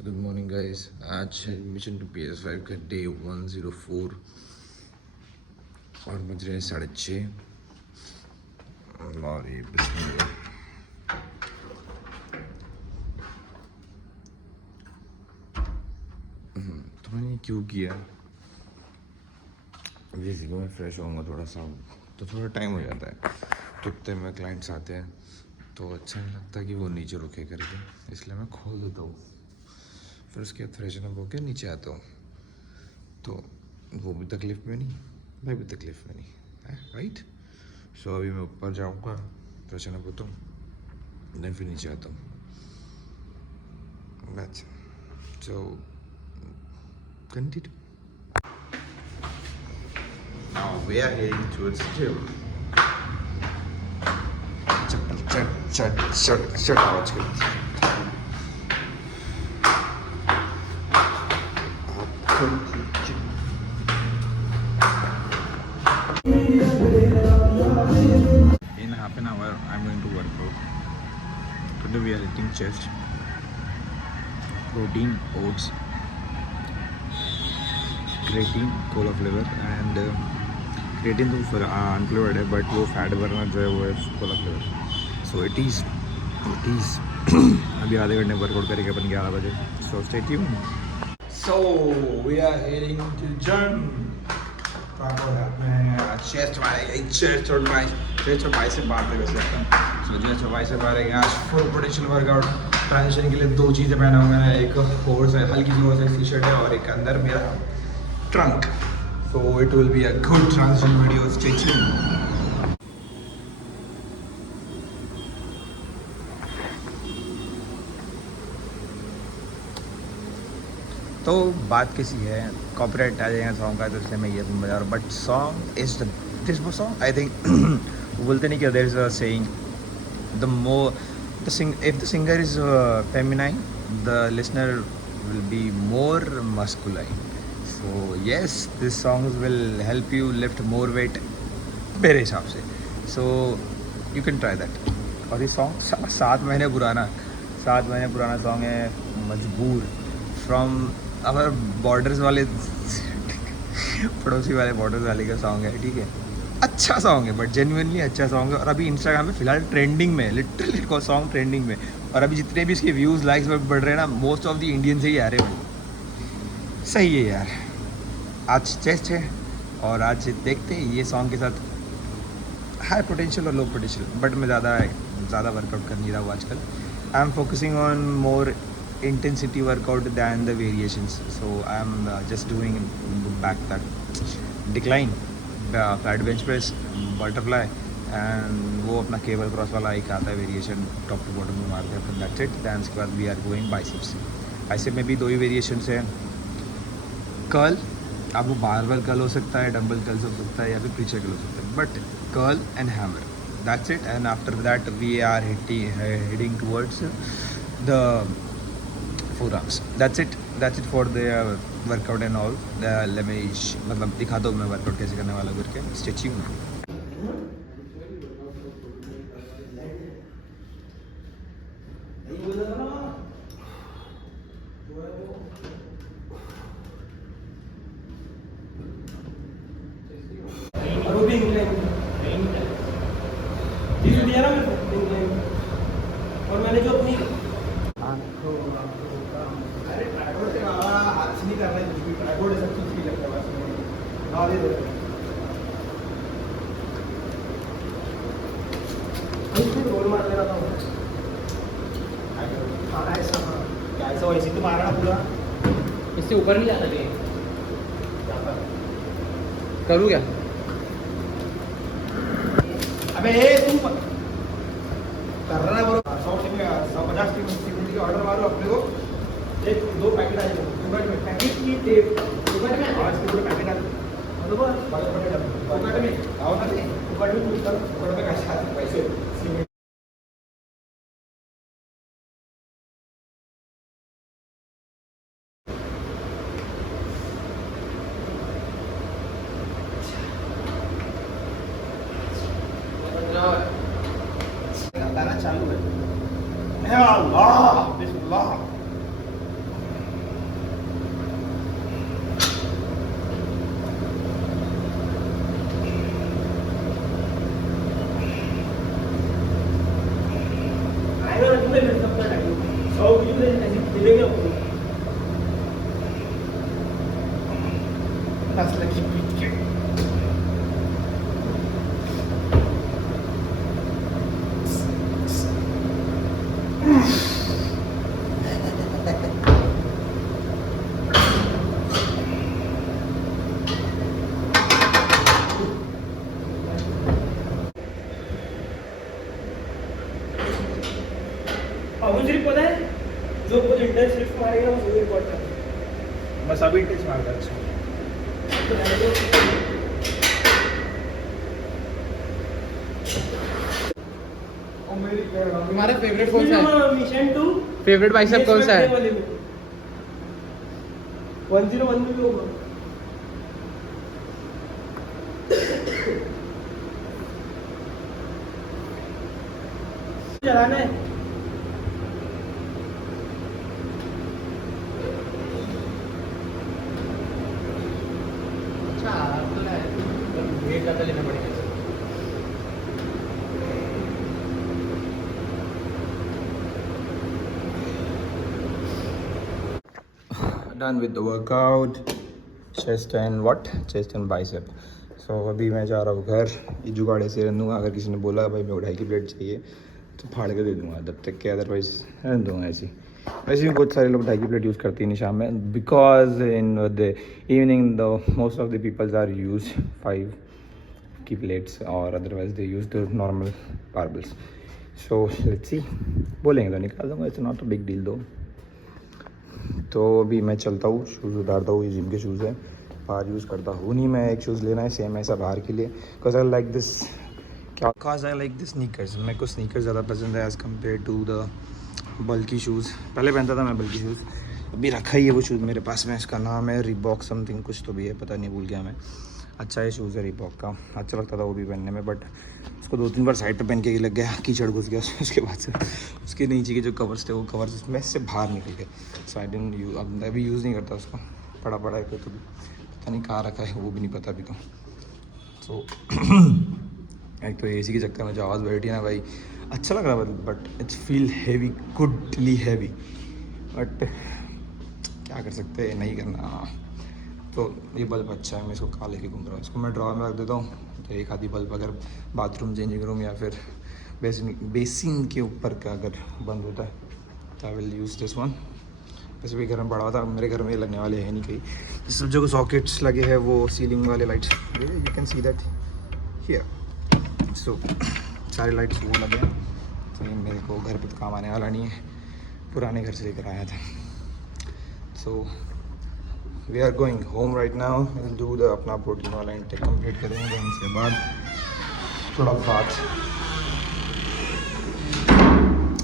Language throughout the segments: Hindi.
So good morning guys. आज एडमिशन टू PS5 का डे 104 और बज रहे हैं 6:30 और ये तो मैंने क्यों किया, बेसिकली मैं फ्रेश होऊंगा थोड़ा सा तो थोड़ा टाइम हो जाता है। तो इतने में क्लाइंट्स आते हैं तो अच्छा नहीं लगता कि वो नीचे रुके करके, इसलिए मैं खोल देता हूँ। फिर उसके बाद फ्रेशन अप होकर नीचे आता हूँ तो वो भी तकलीफ़ में नहीं, मैं भी तकलीफ़ में नहीं है, राइट। सो अभी मैं ऊपर जाऊँगा, फ्रेशन अप होता हूँ, देन फिर नीचे आता हूँ। That's so continue. Now we are heading towards gym. चट आवाज करती In half an hour, I'm going to work out. Today we are eating chest, protein, oats, creatine, cola flavor, and creatine तो अनफ्लेवर्ड है, बट वो फैट बर्नर जो है वो है cola flavour. So it is अभी आधे घंटे वर्कआउट करेंगे अपन 11 बजे. So stay tuned. So we are heading to gym. Chest और बाइसेप मारते वैसे अपन. सो चेस्ट और बाइसेप मारेंगे आज. Full potential workout. ट्रांजिशन के लिए 2 चीज़ें पहना हुआ है. एक फोर्स है, हल्की सी फोर्स है, टी शर्ट है, और एक अंदर मेरा trunk. So it will be a good transition video. Stay tuned. तो बात कैसी है, कॉपीराइट आ जाएगा सॉन्ग का, तो इसलिए मैं ये बजा रहा हूँ. But song is this song I think बोलते नहीं कि there is a saying, the more the sing if the singer is feminine, the listener will be more masculine. So yes, these songs will help you lift more weight मेरे हिसाब से. So you can try that. और ये सॉन्ग 7 महीने पुराना सॉन्ग है. मजबूर फ्रॉम अवर बॉर्डर्स वाले पड़ोसी वाले बॉर्डर्स वाले का सॉन्ग है, ठीक है. अच्छा सॉन्ग है, बट जेन्युइनली अच्छा सॉन्ग है. और अभी इंस्टाग्राम पे फिलहाल ट्रेंडिंग में, लिटरली सॉन्ग ट्रेंडिंग में. और अभी जितने भी इसके व्यूज़ लाइक्स बढ़ रहे हैं ना, मोस्ट ऑफ द इंडियन से ही आ रहे हैं. सही है यार. आज चेस्ट है और आज देखते हैं ये सॉन्ग के साथ हाई पोटेंशियल और लो पोटेंशियल. बट मैं ज़्यादा वर्कआउट कर नहीं रहा हूँ आजकल. I am focusing on more intensity workout than the variations. So I am just doing back तक decline, flat bench press, butterfly, and वो अपना केबल क्रॉस वाला एक आता है वेरिएशन, टॉप टू बॉटम में मारते हैं. That's it. दैन उसके बाद we are going biceps. Bicep में भी 2 ही वेरिएशंस हैं. कर्ल, अब वो बारबल कर्ल हो सकता है, डंबल कर्ल हो सकता है, या फिर पीछे कर्ल हो सकता है, but curl and hammer, that's it. And after that we are heading towards the forearms. That's it for the workout and all. मतलब दिखाता हूँ मैं वर्कआउट कैसे करने वाला करके. Stay tuned. और मैंने जो अपनी रोल मार लेना था. ऐसा वैसे तो मारना पूरा, इससे ऊपर नहीं जाता. ये करूँ क्या? अबे तू कर रहा है बरो. 150 की ऑर्डर मारो अपने को. 1-2 पैकेट आ जाएगा. पैकेट की टेप में आज पूरे पैकेट आ बरोबर. पैकेट में आओ ना, पैकेट में पूछता थोड़ा पे कैसे पैसे. चालू है. अल्लाह बिस्मिल्लाह. सबसे बेस्ट सबका टाइम 100 की भी ऐसी दे देंगे आपको 10 लाख की पीट के अब मुझे पता है जो वो इंटर स्लिप मारेगा वो रिकॉर्ड कर बस अभी टेस्ट मार दे अच्छा तुम्हारा फेवरेट कौन सा है? मिशन 2 फेवरेट बाइसेप कौन सा है? 101 में भी होगा चलाना है अच्छा तो है वेट ज़्यादा लेना पड़ेगा done with the workout chest and what chest and bicep so अभी मैं जा रहा हूँ घर ये जुगाड़े से रन दूँगा अगर किसी ने बोला भाई मेरे को 2.5 की प्लेट चाहिए तो फाड़ के दे दूँगा जब तक के अदरवाइज रन दूँगा ऐसी वैसे भी बहुत सारे लोग 2.5 की प्लेट यूज़ करती नहीं शाम में because in the evening the most of the peoples are use 5 की प्लेट्स और otherwise they use the normal barbells so let's see बोलेंगे तो निकाल दूँगा it's not a big deal though तो अभी मैं चलता हूँ शूज़ उतारता हूँ ये जिम के शूज़ है बाहर यूज़ करता हूँ नहीं मैं एक शूज़ लेना है सेम ऐसा बाहर के लिए बिकॉज आई लाइक दिस क्या because I like this sneakers मेरे को स्नीकर्स ज़्यादा पसंद है as compare to the bulky shoes पहले पहनता था मैं बल्की शूज़ अभी रखा ही है वो शूज़ मेरे पास में इसका नाम है रिबॉक समथिंग कुछ तो भी है पता नहीं भूल गया मैं अच्छा है शूज़ है रिबॉक का अच्छा लगता था वो भी पहनने में बट उसको 2-3 बार साइड पे पहन के लग गया कीचड़ घुस गया उसके बाद से उसके नीचे के जो कवर्स थे वो कवर्स उसमें से बाहर निकल गए सो आई डिडंट यूज अब मैं भी यूज़ नहीं करता उसको पड़ा है तो भी पता नहीं कहाँ रखा है वो भी नहीं पता अभी तो सो एक तो एसी के चक्कर में जो आवाज़ बैठी है ना भाई अच्छा लग रहा है but it's feel heavy goodly heavy but क्या कर सकते हैं नहीं करना तो ये बल्ब अच्छा है मैं इसको कहाँ लेके घूम रहा हूँ इसको मैं ड्रॉर में रख देता हूँ तो एक आधी बल्ब अगर बाथरूम चेंजिंग रूम या फिर बेसिन के ऊपर का अगर बंद होता है तो I will use this one वैसे भी घर में पड़ा हुआ था मेरे घर में ये लगने वाले हैं नहीं कहीं सब जगह सॉकेट्स लगे हैं वो सीलिंग वाले lights you can see that here so सारे लाइट्स वो लगे हैं तो ये मेरे को घर पे तो काम आने वाला नहीं है पुराने घर से लेकर आया था so we are going home right now do the अपना प्रोटीन वाला इंटेक कंप्लीट करेंगे उसके बाद थोड़ा बात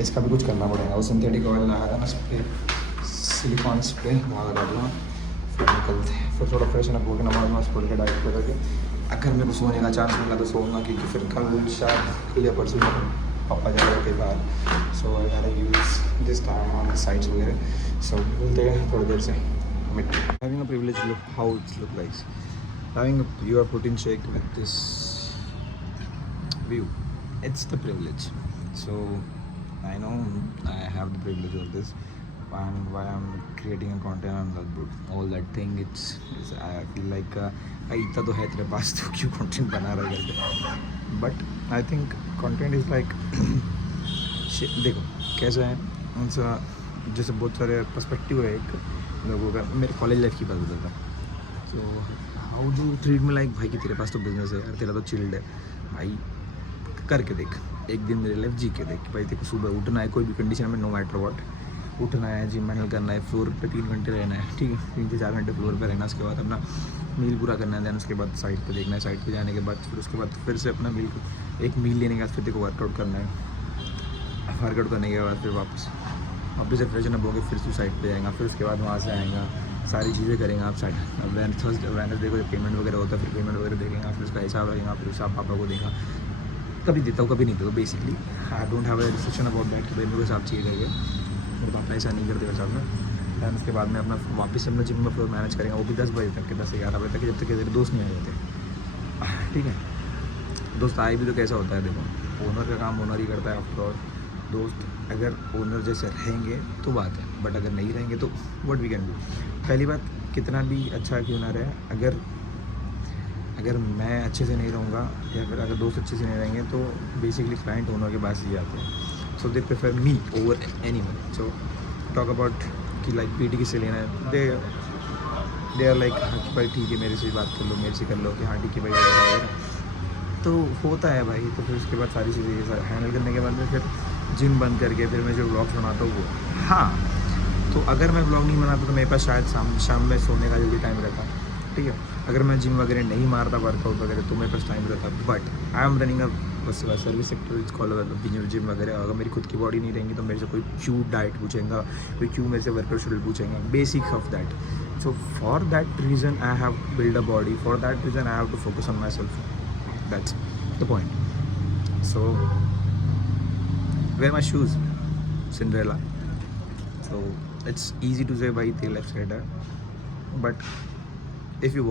इसका भी कुछ करना पड़ेगा वो सिंथेटिक ऑयल लगाया था ना स्प्रे सिलिकॉन स्प्रे वहाँ लगा दूँगा फिर निकलते हैं फिर थोड़ा फ्रेशन अप होकर नमाज पढ़ के डाइट पे करके अगर मेरे को सोने का चांस मिला तो सोऊंगा क्योंकि फिर कल शायद या परसों पापा जाएगा कई बार सो आई गोटा use this time on sides वगैरह सो मिलते हैं थोड़ी देर से having a privilege look how it look like having your protein shake with this view it's the privilege so I know I have the privilege of this and why I'm creating a content on that all that thing it's I feel like इतना तो है तेरे पास तो क्यों कंटेंट बना रहा है करके but I think content is like देखो कैसा है उनसा जैसे बहुत सारे पर्सपेक्टिव है एक लोगों का मेरे कॉलेज लाइफ की बात होता था so how do treat me like भाई कि तेरे पास तो बिजनेस है यार तेरा तो चिल्ड है भाई करके देख एक दिन मेरे लाइफ जी के देख कि भाई तेरे को सुबह उठना है कोई भी कंडीशन में नो मैटर व्हाट उठना है जिम मैनल करना है फ्लोर पे 3 घंटे रहना है ठीक है 3 से 4 घंटे फ्लोर पे रहना उसके बाद अपना मील पूरा करना है देन उसके बाद साइड पे देखना है साइड पे जाने के बाद फिर उसके बाद फिर से अपना एक मील लेने के बाद फिर तेरे को वर्कआउट करना है वर्कआउट करने के बाद फिर वापस से फ्रेशन अप होकर फिर से साइड पे जाएगा फिर उसके बाद वहाँ से आएगा सारी चीज़ें करेंगे आप साइड वेडनेसडे को पेमेंट वगैरह होता है फिर पेमेंट वगैरह देखेंगे फिर उसका हिसाब लगेगा फिर हिसाब पापा को देगा कभी देता हूँ कभी नहीं देता basically I don't have a discussion about that कि भाई मेरे को हिसाब चाहिए करके और पापा ऐसा नहीं करते साथ में दैन उसके बाद में अपना वापस अपना जिम में फ्लोर मैनेज करेंगे वो भी 10 बजे तक के 10 से 11 बजे तक जब तक तेरे दोस्त नहीं आ जाते ठीक है दोस्त आए भी तो कैसा होता है देखो ओनर का काम ओनर ही करता है आफ्टर ऑल दोस्त अगर ओनर जैसे रहेंगे तो बात है, बट अगर नहीं रहेंगे तो व्हाट वी कैन डू। पहली बात, कितना भी अच्छा क्यों ना रहे, अगर मैं अच्छे से नहीं रहूँगा या फिर अगर दोस्त अच्छे से नहीं रहेंगे तो बेसिकली क्लाइंट ओनर के पास ही आते हैं। So they prefer me over anyone. So talk about कि लाइक पीटी किससे लेना है, दे आर लाइक हाँ कि भाई ठीक है मेरे से बात कर लो, मेरे से कर लो कि हाँ ठीक है भाई वगैरह। तो होता है भाई। तो फिर उसके बाद सारी चीज़ें हैंडल करने के बाद में फिर जिम बंद करके फिर मैं जो व्लॉग बनाता हूँ वो, हाँ तो अगर मैं व्लॉग नहीं बनाता तो मेरे पास शायद शाम में सोने का जल्दी टाइम रहता, ठीक है। अगर मैं जिम वगैरह नहीं मारता वर्कआउट वगैरह तो मेरे पास टाइम रहता, but I am running a service sector it's called gym वगैरह। अगर मेरी खुद की बॉडी नहीं रहेंगी तो मेरे से कोई क्यों डाइट पूछेगा, कोई क्यों मेरे से वर्कआउट शेड्यूल पूछेगा, basic of that. So for that reason I have build a body, for that reason I have to focus on myself, that's the point. So wear my shoes, Cinderella. So it's easy to say by the left side, but if you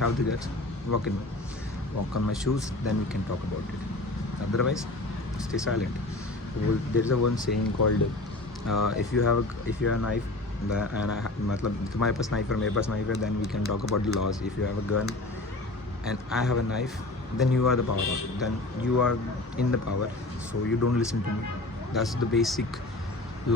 have the guts, walk on my shoes, then we can talk about it. Otherwise, stay silent. Well, there's a one saying called if you have a knife, मतलब तुम्हारे पास knife और मेरे पास knife है, then we can talk about the laws. If you have a gun and I have a knife, then you are the power of it, then you are in the power, so you don't listen to me. That's the basic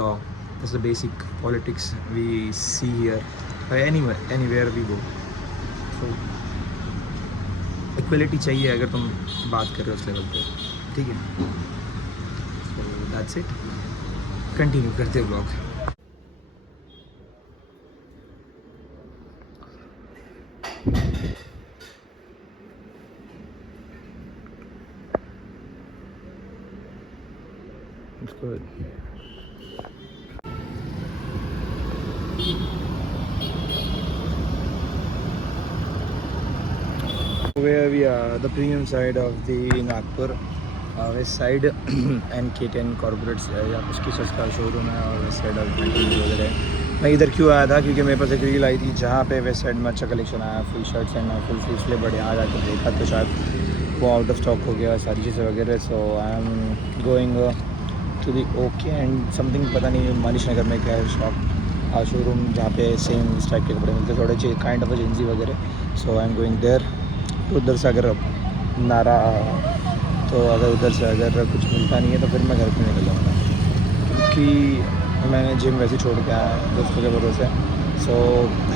law, that's the basic politics we see here or anywhere we go. So equality चाहिए अगर तुम बात कर रहे हो उस लेवल पे, ठीक है। So that's it, कंटिन्यू करते हैं blog. It's good. Where we are, the premium side of the Nagpur, west side and K10 corporate या कुछ किसस का शोरूम है, और वेस्ट साइड ऑफ वगैरह है। मैं इधर क्यों आया था, क्योंकि मेरे पास एक रील आई थी जहाँ पे वेस्ट साइड में अच्छा कलेक्शन आया, full shirts and full sleeves ले, बट यहाँ जाकर देखा तो शायद वो आउट ऑफ स्टॉक हो गया सारी चीज़ें वगैरह। So I am going to the okay and something, पता नहीं मनीष नगर में क्या है शॉप शोरूम जहाँ पे सेम इस टाइप के कपड़े मिलते हैं, थोड़े काइंड ऑफ एजेंसी वगैरह। So I am going there. तो उधर से अगर नारा तो अगर उधर से अगर कुछ मिलता नहीं है तो फिर मैं घर पे निकल जाऊँगा, क्योंकि मैंने जिम वैसे छोड़ के आया दोस्तों के भरोसे। So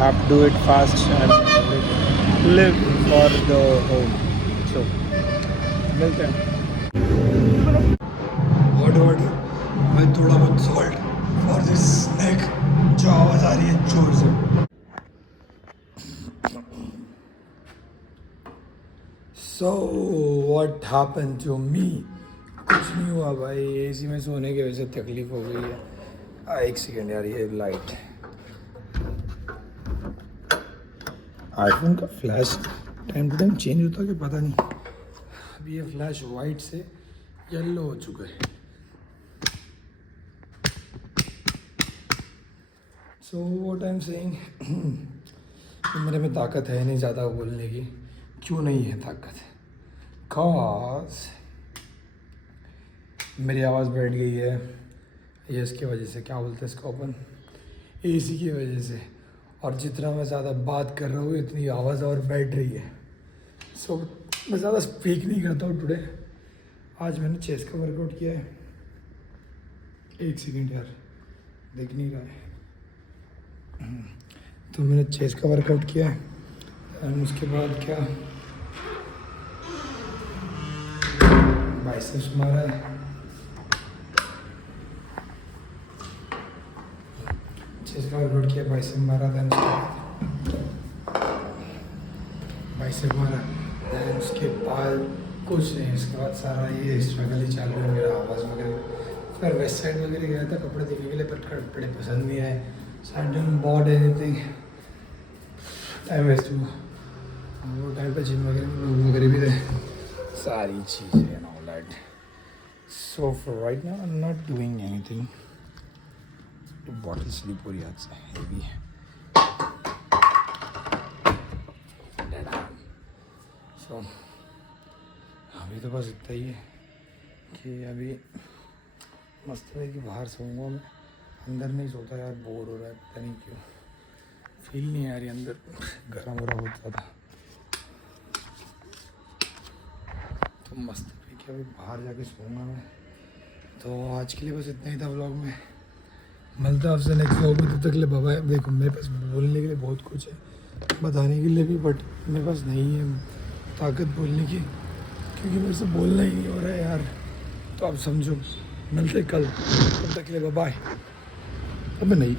have do it fast and leave for the home. So मिलते हैं। ऑर्डर मैं थोड़ा बहुत सॉल्ट फॉर दिस स्नैक, जो आवाज़ आ रही है जोर से। So what happened to me, कुछ नहीं हुआ भाई, एसी में सोने की वजह से तकलीफ हो गई है। एक सेकेंड यार, ये लाइट आईफोन का flash time to time change होता है कि पता नहीं। अभी ये फ्लैश वाइट से येलो हो चुका है। So what I am saying, मेरे में ताकत है नहीं ज़्यादा बोलने की। क्यों नहीं है ताकत? कॉज मेरी आवाज़ बैठ गई है, ये इसकी वजह से, क्या बोलते हैं इसको अपन, एसी की वजह से। और जितना मैं ज़्यादा बात कर रहा हूँ इतनी आवाज़ और बैठ रही है। सो मैं ज़्यादा स्पीक नहीं करता हूँ टुडे। आज मैंने चेस्ट का वर्कआउट किया है। एक सेकेंड यार, देख नहीं रहा है। तो मैंने चेस्ट का वर्कआउट किया है एंड उसके बाद क्या बाइसेप्स मारा है। चेस्ट का वर्कआउट किया, बाइसेप मारा, देन बाइसेप मारा, देन उसके बाद कुछ नहीं, उसके बाद सारा ये स्ट्रगल ही चालू है मेरा, आवाज़ वगैरह। फिर वेस्ट साइड वगैरह गया था कपड़े देखने के लिए, पर कपड़े पसंद नहीं आए। So I didn't bought anything. Time waste हुआ। वो टाइम पे जिम वगैरह भी थे, सारी चीज़ें and all that. So for right now I am not doing anything. Bottle sleep हो रही आज से हेवी है। सो अभी तो बस इतना ही है कि अभी मस्त है कि बाहर सोऊंगा मैं, अंदर नहीं सोता यार, बोर हो रहा है, पता नहीं क्यों, फील नहीं आ रही अंदर, गर्म हो रहा बहुत ज़्यादा। तो मस्त है कि अभी बाहर जाके सोऊंगा मैं। तो आज के लिए बस इतना ही था व्लॉग में, मिलता है आपसे नेक्स्ट व्लॉग में, तब तक के लिए बाय बाय। देखो मेरे पास बोलने के लिए बहुत कुछ है, बताने के लिए भी, बट मेरे पास नहीं है ताकत बोलने की, क्योंकि मेरे से बोलना ही नहीं हो रहा है यार। तो आप समझो, मिलते कल, तब तक के लिए बाय बाय। अब नहीं